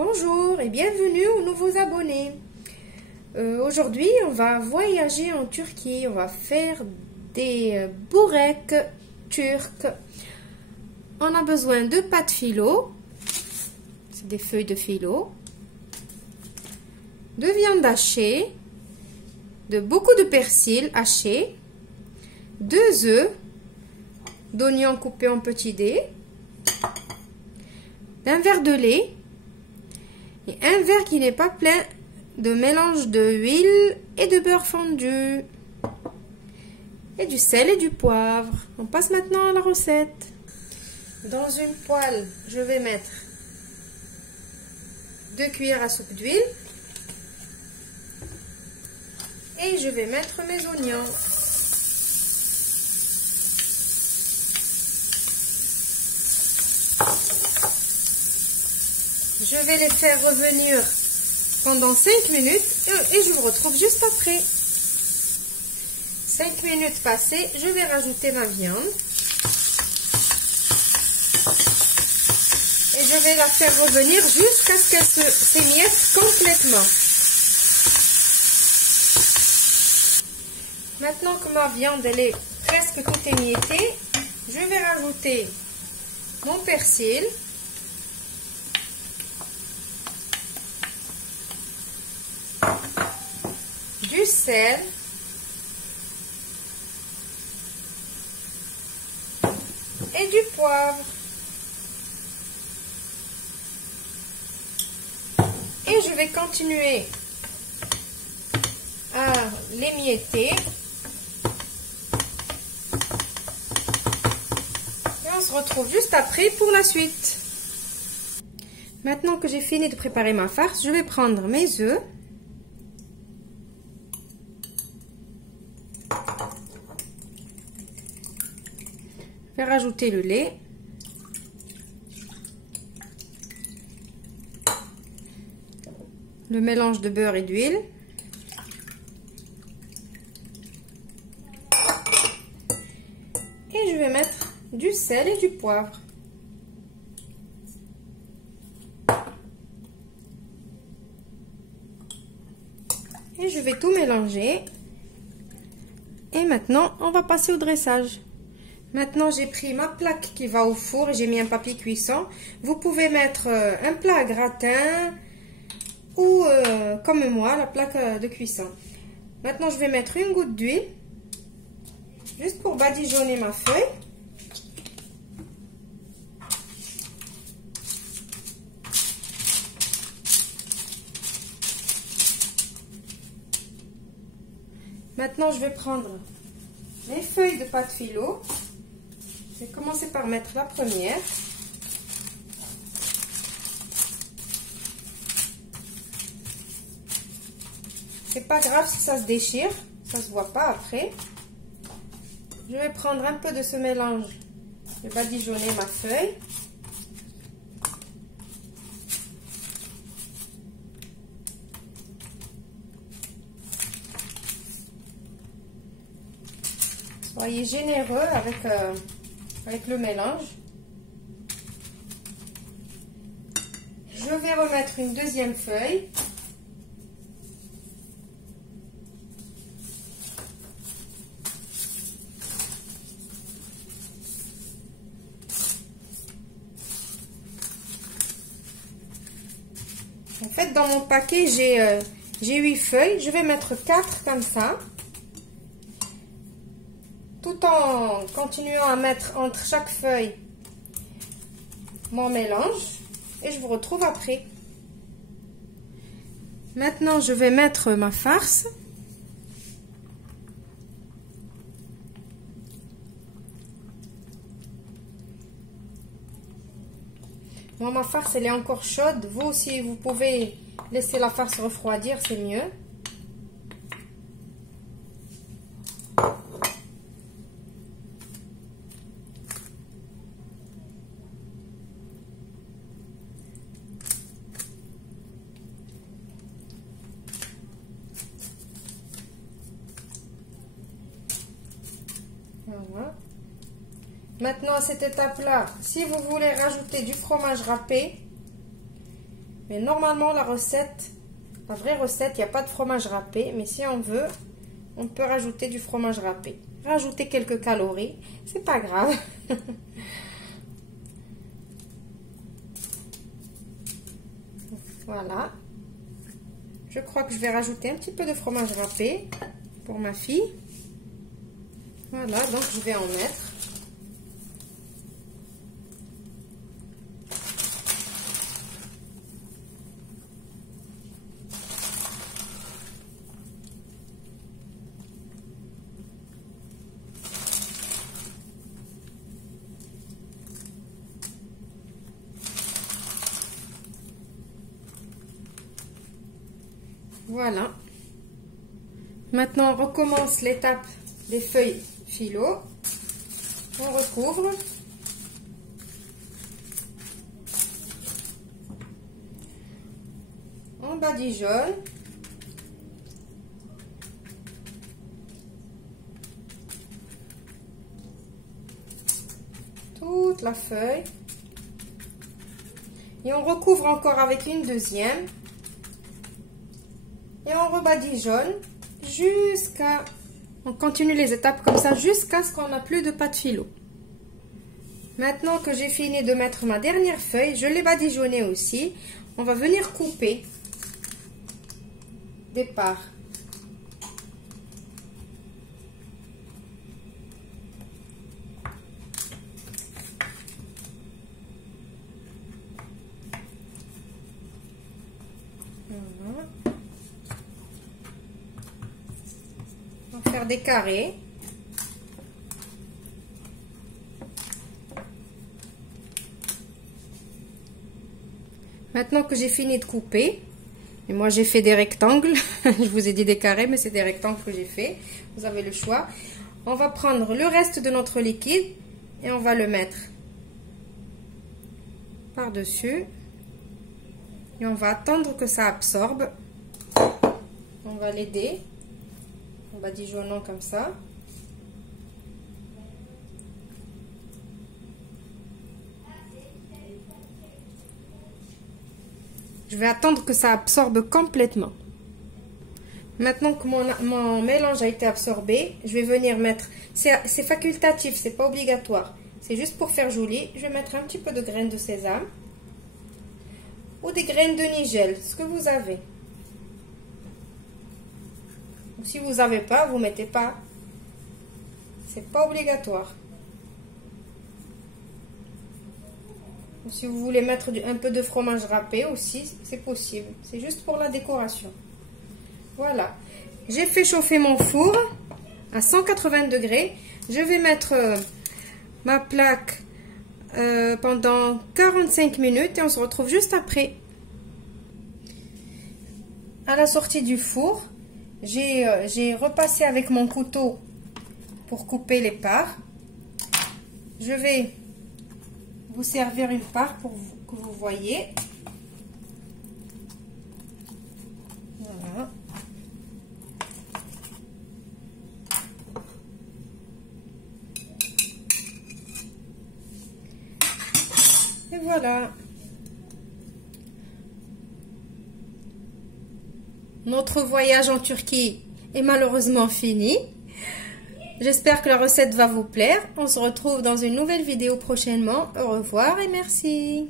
Bonjour et bienvenue aux nouveaux abonnés. Aujourd'hui, on va voyager en Turquie. On va faire des boureks turcs. On a besoin de pâte philo, c'est des feuilles de philo, de viande hachée, de beaucoup de persil haché, 2 œufs, d'oignons coupés en petits dés, d'un verre de lait et un verre qui n'est pas plein de mélange de huile et de beurre fondu et du sel et du poivre. On passe maintenant à la recette. Dans une poêle, je vais mettre 2 cuillères à soupe d'huile et je vais mettre mes oignons. Je vais les faire revenir pendant 5 minutes et je vous retrouve juste après. 5 minutes passées, je vais rajouter ma viande. Et je vais la faire revenir jusqu'à ce qu'elle s'émiette complètement. Maintenant que ma viande elle est presque toute émiettée, je vais rajouter mon persil. Du sel, et du poivre, et je vais continuer à l'émietter et on se retrouve juste après pour la suite. Maintenant que j'ai fini de préparer ma farce, je vais prendre mes œufs. Je vais rajouter le lait, le mélange de beurre et d'huile, et je vais mettre du sel et du poivre. Et je vais tout mélanger. Et maintenant, on va passer au dressage. Maintenant, j'ai pris ma plaque qui va au four et j'ai mis un papier cuisson. Vous pouvez mettre un plat à gratin ou, comme moi, la plaque de cuisson. Maintenant, je vais mettre une goutte d'huile, juste pour badigeonner ma feuille. Maintenant, je vais prendre mes feuilles de pâte philo. Je vais commencer par mettre la première. C'est pas grave si ça se déchire, ça se voit pas après. Je vais prendre un peu de ce mélange. Je vais badigeonner ma feuille. Soyez généreux avec le mélange. Je vais remettre une deuxième feuille. En fait, dans mon paquet, j'ai 8 feuilles. Je vais mettre 4 comme ça. Tout en continuant à mettre entre chaque feuille mon mélange et je vous retrouve après. Maintenant, je vais mettre ma farce. Bon, ma farce, elle est encore chaude. Vous aussi, vous pouvez laisser la farce refroidir, c'est mieux. Voilà. Maintenant, à cette étape-là, si vous voulez rajouter du fromage râpé, Mais normalement, la vraie recette, il n'y a pas de fromage râpé. Mais si on veut, on peut rajouter du fromage râpé. Rajouter quelques calories, c'est pas grave. Voilà. Je crois que je vais rajouter un petit peu de fromage râpé pour ma fille. Voilà, donc je vais en mettre. Voilà. Maintenant, on recommence l'étape des feuilles phyllo. On recouvre. On badigeonne. Toute la feuille. Et on recouvre encore avec une deuxième. Et on rebadigeonne jusqu'à... On continue les étapes comme ça jusqu'à ce qu'on n'a plus de pâte phyllo. Maintenant que j'ai fini de mettre ma dernière feuille, je l'ai badigeonnée aussi. On va venir couper des parts. Voilà. On va faire des carrés. Maintenant que j'ai fini de couper, et moi j'ai fait des rectangles, je vous ai dit des carrés, mais c'est des rectangles que j'ai fait, vous avez le choix. On va prendre le reste de notre liquide et on va le mettre par-dessus. Et on va attendre que ça absorbe. On va l'aider en badigeonnant comme ça. Je vais attendre que ça absorbe complètement. Maintenant que mon mélange a été absorbé, je vais venir mettre... C'est facultatif, c'est pas obligatoire. C'est juste pour faire joli. Je vais mettre un petit peu de graines de sésame. Ou des graines de nigel, ce que vous avez. Ou si vous n'avez pas, vous mettez pas. C'est pas obligatoire. Ou si vous voulez mettre un peu de fromage râpé aussi, c'est possible. C'est juste pour la décoration. Voilà. J'ai fait chauffer mon four à 180 degrés. Je vais mettre ma plaque pendant 45 minutes et on se retrouve juste après. À la sortie du four, j'ai repassé avec mon couteau pour couper les parts. Je vais vous servir une part pour que vous voyez. Voilà. Et voilà. Notre voyage en Turquie est malheureusement fini. J'espère que la recette va vous plaire. On se retrouve dans une nouvelle vidéo prochainement. Au revoir et merci.